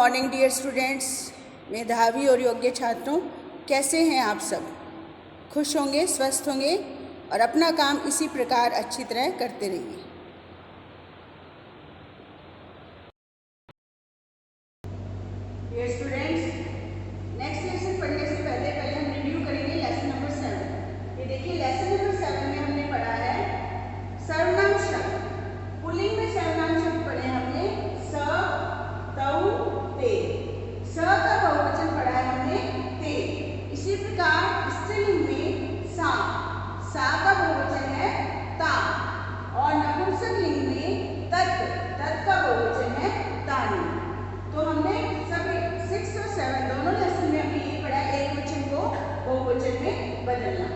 Morning dear students, मेधावी और योग्य छात्रों, कैसे हैं आप सब? खुश होंगे, स्वस्थ होंगे और अपना काम इसी प्रकार अच्छी तरह करते रहिए। डियर स्टूडेंट्स, नेक्स्ट लेसन पढ़ने से पहले हम रिव्यू करेंगे लेसन नंबर 7। ये देखिए, लेसन नंबर 7 में हमने पढ़ा है सर्वनाम शब्द। पुल्लिंग में सर्वनाम शब्द पढ़े हमने स, तऊ, ते। स का बहुवचन पढ़ा है हमने ते। इसी प्रकार स्त्रीलिंग में सा का बहुवचन है ता। और नपुंसकलिंग में तत् का बहुवचन है तानी। तो हमने सब 6 और 7 दोनों लेसन में हमने ये पढ़ा एक वचन को बहुवचन में बदलना।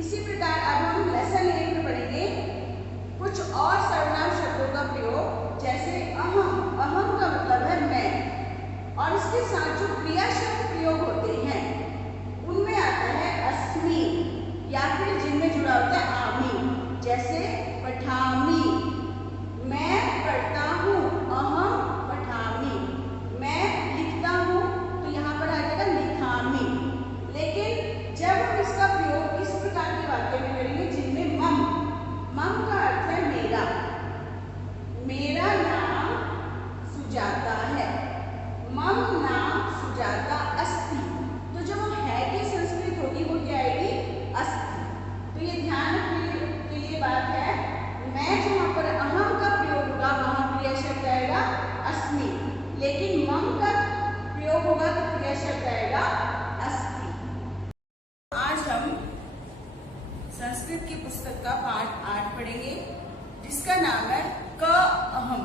इसी प्रकार अब हम लेसन 8 में पढ़ेंगे कुछ और सर्वनाम शब्दों का प्रयोग, जैसे अहम। अहम का मतलब है मैं, और इसके साथ जो क्रिया शब्द प्रयोग होते हैं उनमें आता है अस्मि, या फिर जिनमें जुड़ा होता है आमी, जैसे पठामी, मैं पढ़ता हूँ, अहम पठामी। मैं लिखता हूँ, तो यहाँ पर आ जाएगा लिखामी। लेकिन जब हम इसका प्रयोग इस प्रकार के वाक्य में करेंगे जिनमें मम का अर्थ है मेरा। मेरा नाम सुजाता है, मम नाम सुजाता अस्ति। तो जो है की संस्कृत होगी वो क्या आएगी? अस्ति। तो ये ध्यान रखने के लिए बात है, मैं जहाँ पर अहम का प्रयोग होगा वहां क्रिया शब्द आएगा अस्मि, लेकिन मम का प्रयोग होगा तो क्रिया शब्द आएगा अस्ति। आज हम संस्कृत की पुस्तक का पाठ 8 पढ़ेंगे, जिसका नाम है क अहम।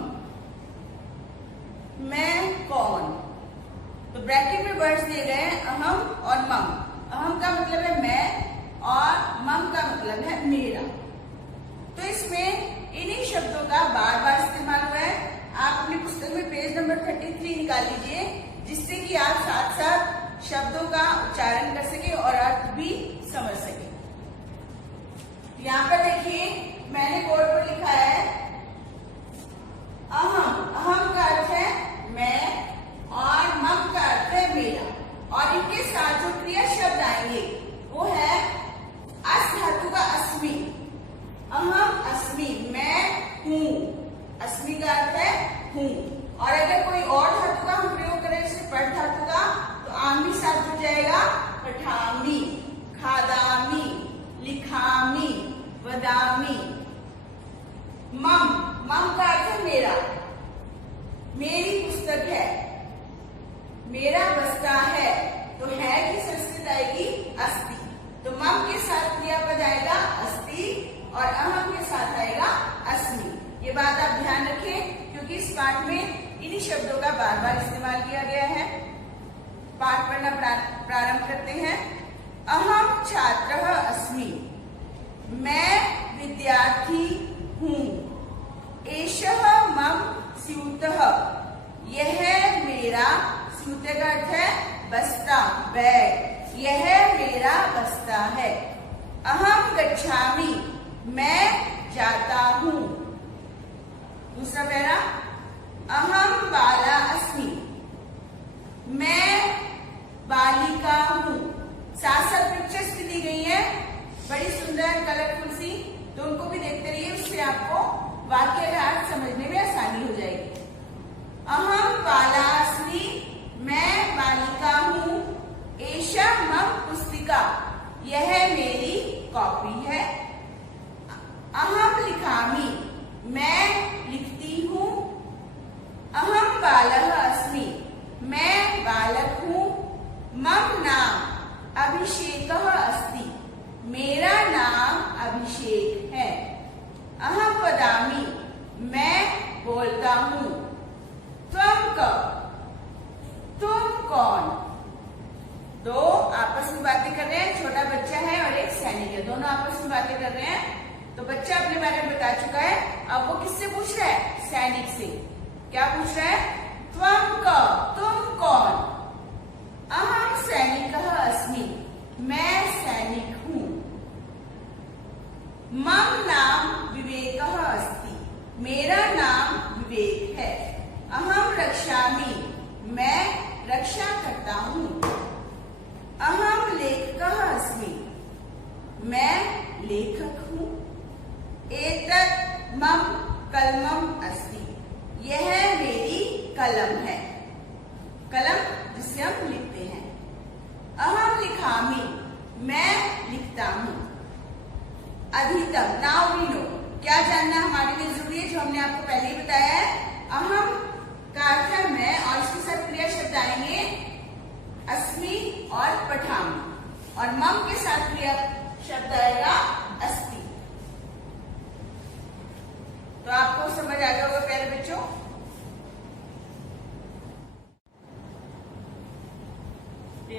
मैं कौन। तो ब्रैकेट में वर्ड्स दिए गए हैं अहम और मम। अहम का मतलब है मैं और मम का मतलब है मेरा। तो इसमें इन्हीं शब्दों का बार बार इस्तेमाल हुआ है। आप अपनी पुस्तक में पेज नंबर 33 निकाल लीजिए, जिससे कि आप साथ साथ शब्दों का उच्चारण कर सके और अर्थ भी समझ सके। यहाँ पर देखिए, मैंने बोर्ड पर लिखा है अहम। अहम का अर्थ है मैं और मम का अर्थ है मेरा, और इनके साथ जो क्रिया शब्द आएंगे वो है अस धातु का अस्मि। अहम अस्मि, मैं हूँ। अस्मि का अर्थ है हूँ। और अगर कोई और धातु का हम प्रयोग करें, जैसे पठ धातु का, तो आमी साथ जुड़ जाएगा पठामी, खादामी, लिखामी, वदामी। मम का अर्थ है मेरा। मेरी पुस्तक है, मेरा बस्ता है, तो है की संस्कृत आएगी अस्ति। तो मम के साथ क्रियापद आएगा अस्ति और अहम के साथ आएगा अस्मि। ये बात आप ध्यान रखें, क्योंकि इस पाठ में इन्हीं शब्दों का बार बार इस्तेमाल किया गया है। पाठ पढ़ना प्रारंभ करते हैं। अहम छात्रः अस्मि, मैं विद्यार्थी हूँ। एषः मम स्यूतः, यह मेरा, स्यूते का अर्थ है बस्ता, बैग, यह मेरा बस्ता है। अहम गच्छामि, मैं जाता हूँ। दूसरा पैरा, अहम बाला अस्मि, मैं बालिका हूँ। साथ साथ पिक्चर्स भी दी गई है, बड़ी सुंदर कलरफुल सी, तो उनको भी देखते रहिए, उससे आपको वाक्य का अर्थ समझने में आसानी हो जाएगी। अहम बाला अस्मि, मैं बालिका हूँ। एषा मम पुस्तिका, यह मेरी कॉपी है। अहम लिखामि, मैं लिखती हूँ। अहम बालः अस्मि, मैं बालक हूँ। मम नाम अभिषेकः अस्ति, मेरा नाम अभिषेक है। अहम वदामि, मैं बोलता हूँ। त्वं क, तुम कौन। दो आपस में बातें कर रहे हैं, छोटा बच्चा है और एक सैनिक है, दोनों आपस में बातें कर रहे हैं। तो बच्चा अपने बारे में बता चुका है, अब वो किससे पूछ रहा है? सैनिक से। क्या पूछ रहा है? त्वं क, तुम कौन। अहम सैनिकः अस्मि, मैं सैनिक हूँ। मम नाम विवेकः अस्ति, मेरा नाम विवेक है। अहम रक्षामि, मैं कलम जिससे हम लिखते हैं। अहम लिखामि, मैं लिखता हूं। अधितम, नाउ वी नो, क्या जानना हमारे लिए जरूरी है जो हमने आपको पहले ही बताया है। अहम का अर्थ है मैं, और इसके साथ क्रिया शब्द आएंगे अस्मि और पठामि, और मम के साथ क्रिया शब्द आएगा अस्ति। तो आपको समझ आ गया होगा प्यारे बच्चों।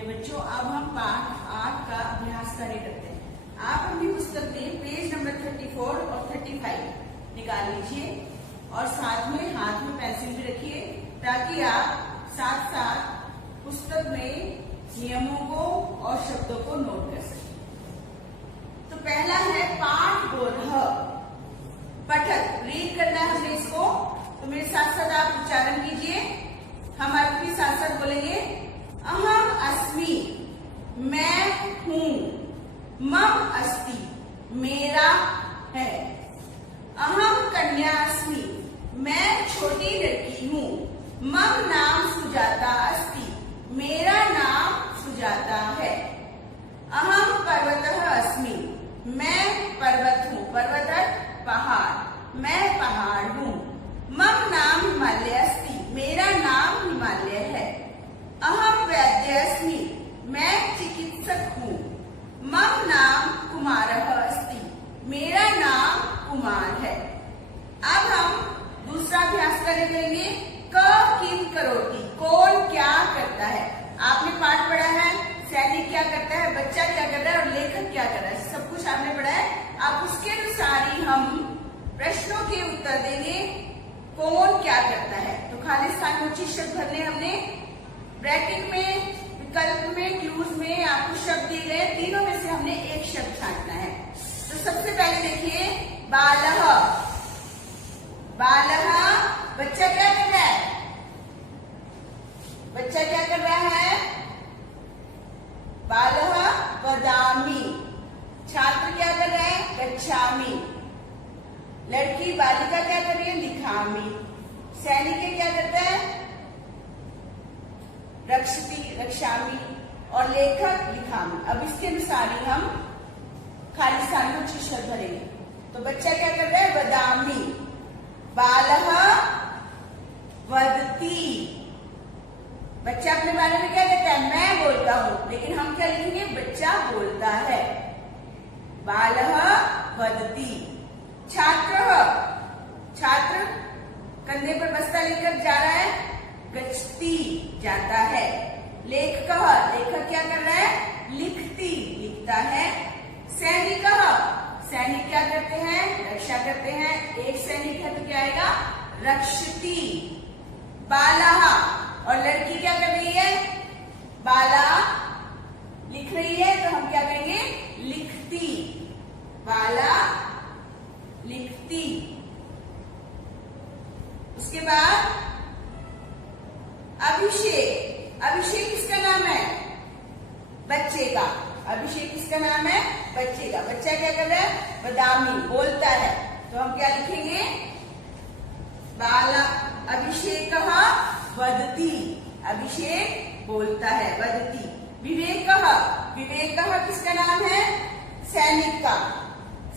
बच्चों अब हम पाठ 8 का अभ्यास कार्य करते हैं। आप अपनी पुस्तक में पेज नंबर 34 और 35 निकाल लीजिए और साथ में हाथ में पेंसिल भी रखिए ताकि आप साथ साथ पुस्तक में नियमों को और शब्दों को नोट कर सकें। तो पहला है पाठ बोध, पठक, रीड करना है हमने इसको। तो मेरे साथ साथ आप उच्चारण कीजिए। हम आपके साथ साथ बोलेंगे अहम अस्मि, मैं हूं। मम अस्ति, मेरा है। अहम कन्या अस्मि, मैं छोटी लड़की हूं। मम नाम सुजाता अस्ति, मेरा नाम सुजाता है। अहम पर्वतः अस्मि, मैं पर्वत हूं। पर्वत पहाड़, मैं पहाड़ हूं। मम नाम हिमालय अस्ति, मेरा नाम हिमालय है। अहम वैद्य अस्मि, मैं चिकित्सक हूं। मम नाम कुमारः अस्ति, मेरा नाम कुमार है। अब हम दूसरा अभ्यास करेंगे क किम करोति, कौन क्या करता है। आपने पाठ पढ़ा है सैनिक क्या करता है, बच्चा क्या कर रहा है और लेखक क्या कर रहा है, सब कुछ आपने पढ़ा है। अब उसके अनुसार ही हम प्रश्नों के उत्तर देंगे कौन क्या करता है। तो खाली स्थान में उचित शब्द भरने हमने ब्रैकेट में, विकल्प में, क्लूज में आपको शब्द दिए गए, तीनों में से हमने एक शब्द छांटना है। तो सबसे पहले देखिए बालः, बालः बच्चा क्या कर रहा है, बच्चा क्या कर रहा है, बालः वदामि। छात्र क्या कर रहा है, गच्छामि। लड़की बालिका क्या कर रही है, लिखामि। सैनिक क्या करता है, रक्षति, रक्षामि। और लेखक लिखामि। अब इसके अनुसार ही हम खाली स्थान में उचित शब्द भरेंगे। तो बच्चा क्या कर रहा है, वदामि। बालः वदति, बच्चा अपने बारे में क्या कहता है, मैं बोलता हूं, लेकिन हम क्या लिखेंगे, बच्चा बोलता है। बालः वदति। छात्र, छात्र कंधे पर बस्ता लेकर जा रहा है, गच्छति, जाता है। लेखकः, लेखक क्या कर रहा है, लिखती, लिखता है। सैनिकः, सैनिक क्या करते हैं, रक्षा करते हैं। एक सैनिक है तो क्या आएगा, रक्षति। बालाः, और लड़की क्या कर रही है, बाला लिख रही है, तो हम क्या कहेंगे, लिखती। बाला लिखती। उसके बाद अभिषेक, अभिषेक किसका नाम है, बच्चे का। अभिषेक किसका नाम है, बच्चे का। बच्चा क्या कर रहा है, वदामि, बोलता है। तो हम क्या लिखेंगे, बाला अभिषेकः वदति, अभिषेक बोलता है, वदति। विवेकः, विवेकः किसका नाम है, सैनिक का।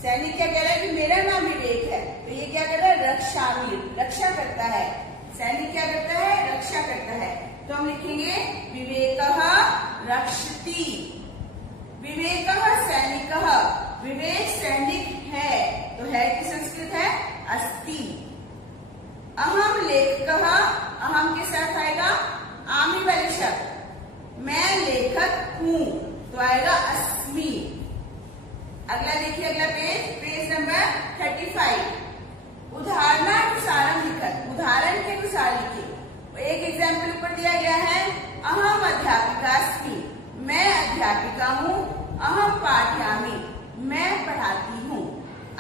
सैनिक क्या कह रहा है कि मेरा नाम विवेक है, तो ये क्या कर रहा है, रक्षामि, रक्षा करता है। सैनिक क्या करता है, रक्षा करता है। तो हम लिखेंगे विवेकः रक्षति। विवेकः सैनिकः, विवेक सैनिक है, तो है की संस्कृत है अस्ति। अहम लेखकः, अहम के साथ आएगा आमी वाले शब्द, मैं लेखक हूं, तो आएगा अस्मि। अगला देखिए, अगला पेज, पेज नंबर 35। उदाहरणानुसार लिखत, उदाहरण के अनुसार लिखिए। एक एग्जाम्पल ऊपर दिया गया है, अहम अध्यापिका अस्मि, मैं अध्यापिका हूँ। अहम पाठयामि, मैं पढ़ाती हूँ।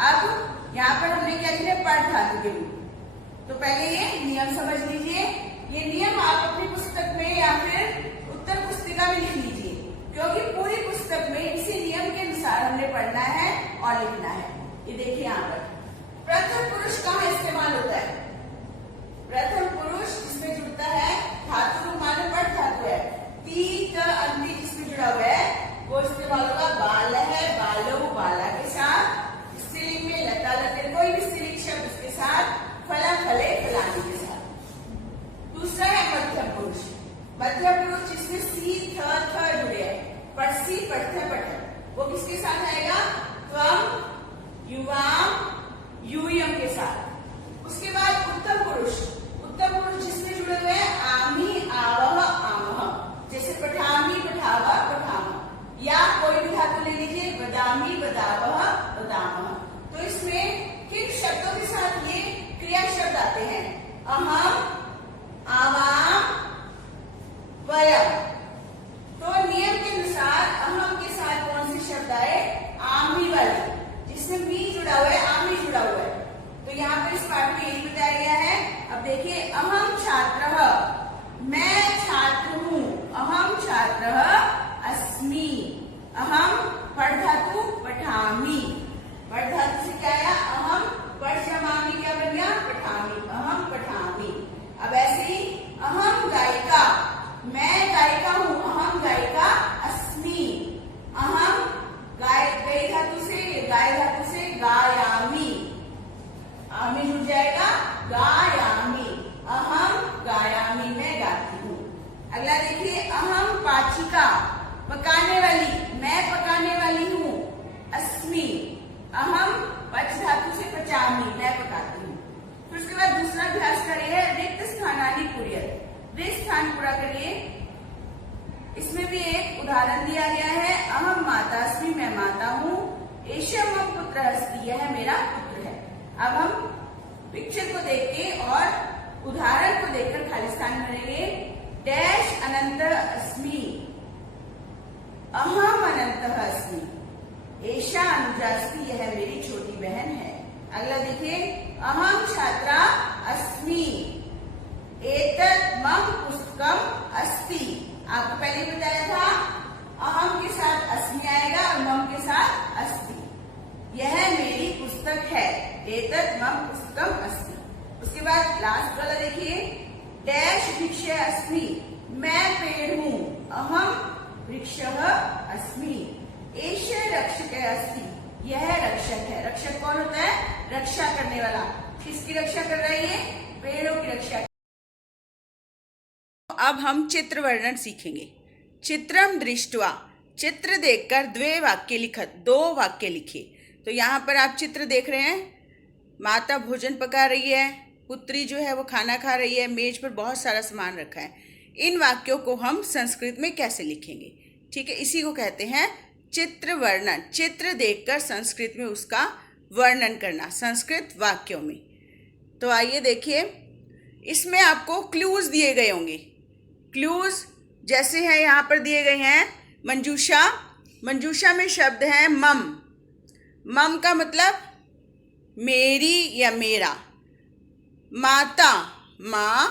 अब यहाँ पर हमने क्या किया, पढ़ धातु के रूप। तो पहले ये नियम समझ लीजिए। ये नियम आप अपनी पुस्तक में या फिर उत्तर पुस्तिका में लिख लीजिए, क्योंकि पूरी पुस्तक में इसी नियम के अनुसार हमने पढ़ना है और लिखना है। ये देखिए यहाँ पर प्रथम पुरुष कहाँ इस्तेमाल होता है, प्रथम पुरुष इसमें जुड़ता है धातु रूप, मानो पढ़ मध्य पुरुष जिसमें सी थ जुड़े हैं, पढ़सी पढ़थ पठन, वो किसके साथ आएगा? त्वम युवाम यूयम के साथ। उसके बाद उत्तम पुरुष जिसमें जुड़े हुए हैं आमी आवह आमह, जैसे पठामी पठावा पठामह, या कोई भी धातु ले लीजिए बदामी बदावह बदामह। तो इसमें किन शब्दों के साथ ये क्रिया शब्द आते हैं? अहम, आवाम, वयम। तो नियम के अनुसार अहम के साथ कौन से शब्द आए? आमी वाले, जिसमें मी जुड़ा हुआ है, आमी जुड़ा हुआ है। तो यहाँ पर इस पाठ में यही बताया गया है। अब देखिए, अहम छात्रः, मैं छात्र हूँ। अहम छात्रः अस्मि। अहम पढ़ धातु पठामि, पढ़ धातु से क्या आया? अहम, पढ़ जमामी क्या बन गया? पठामि, अहम पठामि। अब ऐसे ही अहम गायिका, मैं गायिका हूँ। अहम गायिका अस्मि। अहम गाय धातु से गायामी, आमी जुड़ जाएगा, गायामी। अहम गायामी, मैं गाती हूँ। अगला देखिए, अहम पाचिका, पकाने वाली, मैं पकाने वाली हूँ। अस्मि। अहम पच धातु से पचामी, मैं पकाती हूँ। फिर उसके बाद दूसरा अभ्यास करिए, रिक्त स्थानानि पूरयत, रिक्त स्थान पूरा करिए। इसमें भी एक उदाहरण दिया गया है। अहम मातास्मि, मैं माता हूँ। एषः मम पुत्रः अस्ति, यह मेरा पुत्र है। अब हम पिक्चर को देख के और उदाहरण को देखकर खाली स्थान भरेंगे। डैश अनंत अस्मि, अहम अनंतः अस्मि। एषा अनुजा अस्ति, यह मेरी छोटी बहन है। अगला देखिए, अहम छात्रा अस्मि। एतत् मम पुस्तकम अस्ति। आपको पहले बताया था, अहम के साथ अस्मि आएगा और मम के साथ अस्ति। यह मेरी पुस्तक है। एतत् मम पुस्तकम अस्ति। उसके बाद लास्ट वाला देखिए, डैश वृक्षः अस्मि, मैं पेड़ हूँ। अहम वृक्षः अस्मि। एषः रक्षकः अस्ति, यह रक्षक है। रक्षक कौन होता है? रक्षा करने वाला। किसकी रक्षा कर रहा है ये? पेड़ों की रक्षा। अब हम चित्र वर्णन सीखेंगे। चित्रम दृष्ट्वा, चित्र देखकर द्वे वाक्य लिखत, दो वाक्य लिखे। तो यहाँ पर आप चित्र देख रहे हैं, माता भोजन पका रही है, पुत्री जो है वो खाना खा रही है, मेज पर बहुत सारा सामान रखा है। इन वाक्यों को हम संस्कृत में कैसे लिखेंगे? ठीक है, इसी को कहते हैं चित्र वर्णन। चित्र देखकर संस्कृत में उसका वर्णन करना, संस्कृत वाक्यों में। तो आइए देखिए, इसमें आपको क्लूज दिए गए होंगे। क्लूज जैसे हैं यहाँ पर दिए गए हैं। मंजूषा, मंजूषा में शब्द है मम। मम का मतलब मेरी या मेरा। माता, माँ।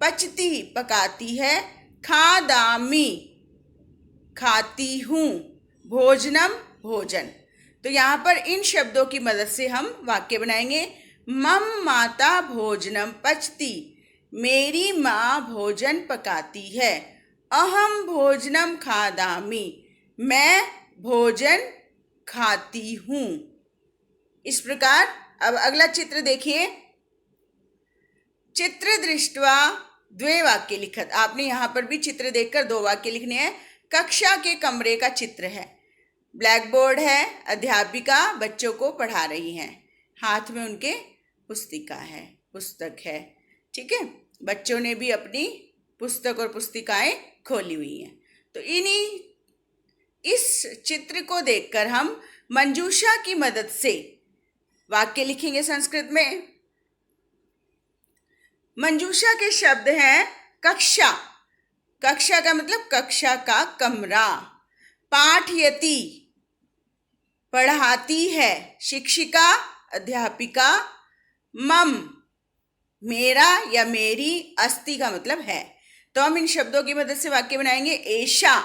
पचती, पकाती है। खादामी, खाती हूँ। भोजनम, भोजन। तो यहाँ पर इन शब्दों की मदद से हम वाक्य बनाएंगे। मम माता भोजनम पचती, मेरी माँ भोजन पकाती है। अहम भोजनम खादामी, मैं भोजन खाती हूँ। इस प्रकार अब अगला चित्र देखिए। चित्र दृष्ट्वा द्वे वाक्य लिखत। आपने यहाँ पर भी चित्र देखकर दो वाक्य लिखने हैं। कक्षा के कमरे का चित्र है। ब्लैक बोर्ड है, अध्यापिका बच्चों को पढ़ा रही हैं, हाथ में उनके पुस्तक है। ठीक है, बच्चों ने भी अपनी पुस्तक और पुस्तिकाएं खोली हुई हैं। तो इस चित्र को देखकर हम मंजूषा की मदद से वाक्य लिखेंगे संस्कृत में। मंजूषा के शब्द हैं कक्षा। कक्षा का मतलब कक्षा का कमरा। पाठयति, पढ़ाती है। शिक्षिका, अध्यापिका। मम, मेरा या मेरी। अस्ति का मतलब है। तो हम इन शब्दों की मदद से वाक्य बनाएंगे। एषा,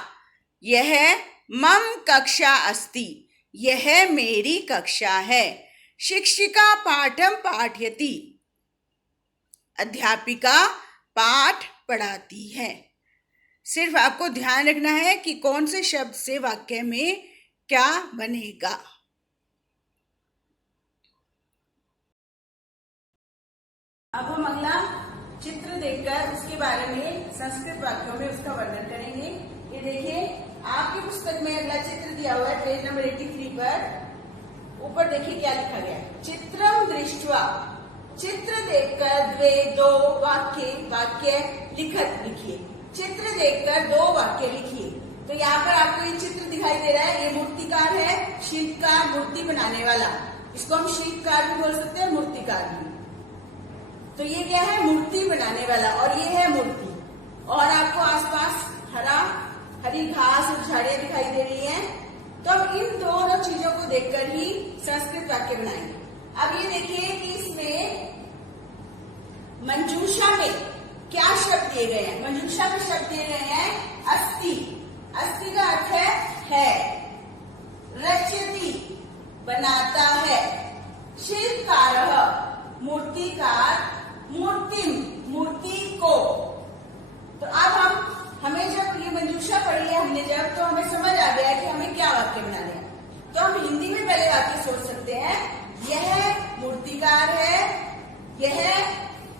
यह। मम कक्षा अस्ति, यह मेरी कक्षा है। शिक्षिका पाठम पाठयति, अध्यापिका पाठ पढ़ाती है। सिर्फ आपको ध्यान रखना है कि कौन से शब्द से वाक्य में क्या बनेगा। अब हम अगला चित्र देखकर उसके बारे में संस्कृत वाक्यों में उसका वर्णन करेंगे। ये देखिए, आपकी पुस्तक में अगला चित्र दिया हुआ है पेज नंबर 83 पर। ऊपर देखिए क्या लिखा गया है, चित्रम दृष्ट्वा, चित्र देखकर द्वे दो वाक्य लिखिए। चित्र देखकर 2 वाक्य लिखिए। तो यहाँ पर आपको ये चित्र दिखाई दे रहा है, ये मूर्तिकार है, शिल्पकार, मूर्ति बनाने वाला। इसको हम शिल्पकार भी बोल सकते हैं, मूर्तिकार भी। तो ये क्या है, मूर्ति बनाने वाला, और ये है मूर्ति। और आपको आसपास हरी घास और झाड़ियां दिखाई दे रही हैं। तो अब इन दोनों चीजों को देखकर ही संस्कृत वाक्य बनाएंगे। अब ये देखिए कि इसमें मंजूषा में क्या शब्द दिए गए हैं। मंजूषा में शब्द दिए गए हैं अस्ति। अस्ति का अर्थ है। रचयति, बनाता है। शिल्पकारः, मूर्तिकार, मूर्तिम, मूर्ति को। तो अब हमें जब ये मंजूषा पढ़ी है हमने जब, तो हमें समझ आ गया कि हमें क्या वाक्य बनाने हैं। तो हम हिंदी में पहले वाक्य सोच सकते हैं, यह मूर्तिकार है, यह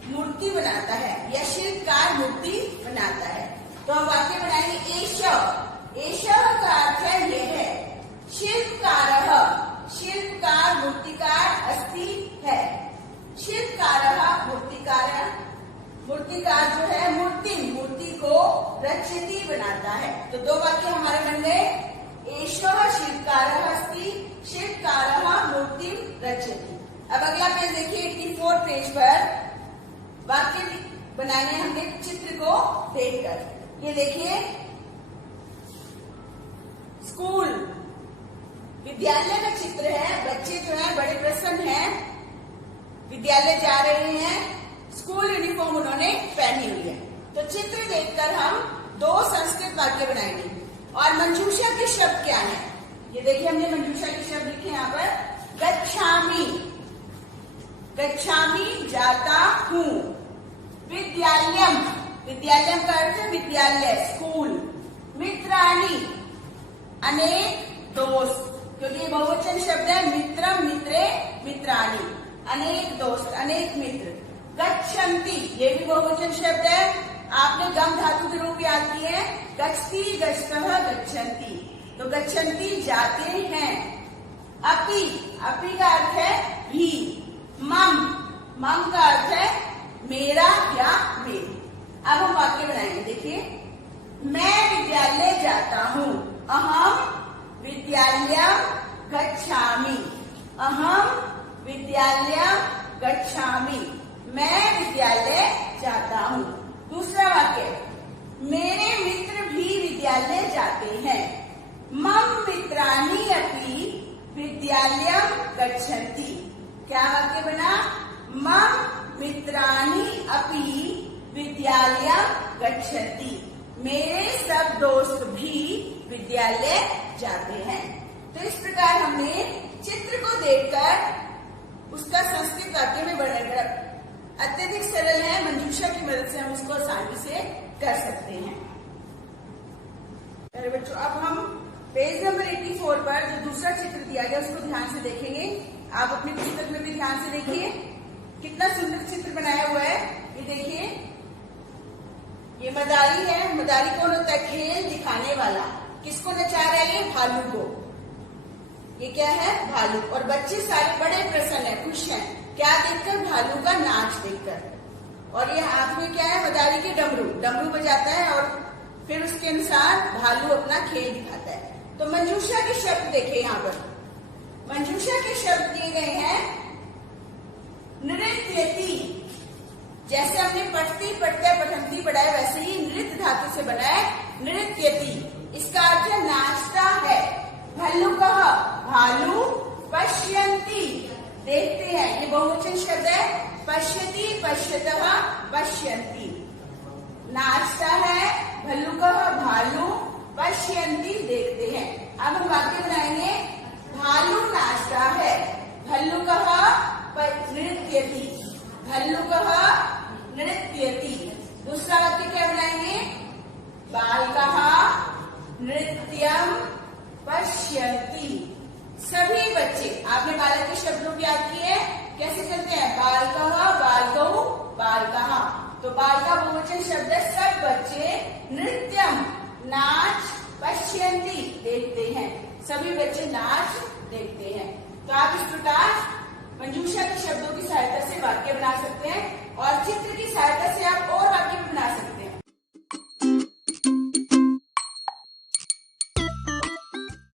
मूर्ति बनाता है, यह शिल्पकार मूर्ति बनाता है। तो हम वाक्य बनाएंगे एषः का अर्थ है यह। शिल्पकारः, शिल्पकार, मूर्तिकार, अस्ति है। शिल्पकारः, मूर्तिकार जो है मूर्ति को रचयति, बनाता है। तो 2 वाक्य हमारे बन गए, एषः शिल्पकारः अस्ति, शिल्पकारः मूर्तिं रचयति। अब अगला पेज देखिए 84 पेज पर वाक्य बनाने हमने चित्र को देखकर। ये देखिए, स्कूल, विद्यालय का चित्र है। बच्चे जो है बड़े प्रसन्न हैं, विद्यालय जा रहे हैं, स्कूल यूनिफॉर्म उन्होंने पहनी हुई है। तो चित्र देखकर हम 2 संस्कृत वाक्य बनाएंगे। और मंजूषा के शब्द क्या है, ये देखिए हमने मंजूषा के शब्द लिखे यहाँ पर। गच्छामि, गच्छामि जाता हूँ। विद्यालयम, विद्यालयम का अर्थ है विद्यालय, स्कूल। मित्राणि, अनेक दोस्त, क्योंकि बहुवचन शब्द है। मित्रम, मित्रे, मित्राणि, अनेक दोस्त, अनेक मित्र। गच्छन्ति, ये भी बहुवचन शब्द है। आपने गम धातु के रूप याद किए हैं, गच्छति, गच्छतः, गच्छन्ति। तो गच्छन्ति जाते हैं। अपि, अपि का अर्थ है भी। मम, मम का अर्थ है मेरा या मेरी। अब हम वाक्य बनाएंगे। देखिए, मैं विद्यालय जाता हूँ। अहम विद्यालयम गच्छामि। अहम विद्यालयम गच्छामि, मैं विद्यालय जाता हूँ। दूसरा वाक्य, मेरे मित्र भी विद्यालय जाते हैं। मम मित्राणि अपि विद्यालयम गच्छन्ति। क्या वाक्य बना, मम मित्राणि अपि विद्यालयम गच्छन्ति, मेरे सब दोस्त भी विद्यालय जाते हैं। तो इस प्रकार हमने चित्र को देखकर उसका संस्कृत वाक्य में वर्णन कर, अत्यधिक सरल है, मंजूषा की मदद से हम उसको आसानी से कर सकते हैं। अरे बच्चों, अब हम पेज नंबर 84 पर जो दूसरा चित्र दिया गया उसको ध्यान से देखेंगे। आप अपनी पुस्तक में भी ध्यान से देखिए, कितना सुंदर चित्र बनाया हुआ है। ये देखिए, ये मदारी है। मदारी कौन होता है, खेल दिखाने वाला। किसको नचा रहा है, ये भालू को। ये क्या है, भालू। और बच्चे सारे बड़े प्रसन्न है, खुश हैं। क्या देखकर, भालू का नाच देखकर। और ये हाथ में क्या है, मदारी के डमरू, डमरू बजाता है और फिर उसके अनुसार भालू अपना खेल दिखाता है। तो मंजूषा के शब्द देखिए यहाँ पर। मंजूषा के शब्द दिए गए हैं नृत्यति। जैसे हमने पठती, पठते, पठंती पढ़ाए, वैसे ही नृत्य धातु से बना है नृत्यति। इसका अर्थ है नाचता है। भल्लुकः, भालू। पश्यन्ति, देखते हैं। ये बहुवचन शब्द है। पश्यति, पश्यतः, पश्यन्ति। नाचता है, भल्लुकः, भालू। पश्यन्ति, देखते हैं। अब हम वाक्य बनाएंगे, भालू नाचता है। भल्लुकः नृत्यति, भल्लुकः नृत्यति। दूसरा वाक्य क्या बनाएंगे, बालकः नृत्यम पश्यन्ति। सभी बच्चे, आपने बालक के शब्दों को याद किए, कैसे चलते हैं, बालकः, बालकौ, बालकः। तो बच्चे नृत्यम नाच पश्यन्ति देखते हैं। सभी बच्चे नाच देखते हैं। तो आप इस प्रकार मंजूषा के शब्दों की सहायता से वाक्य बना सकते हैं और चित्र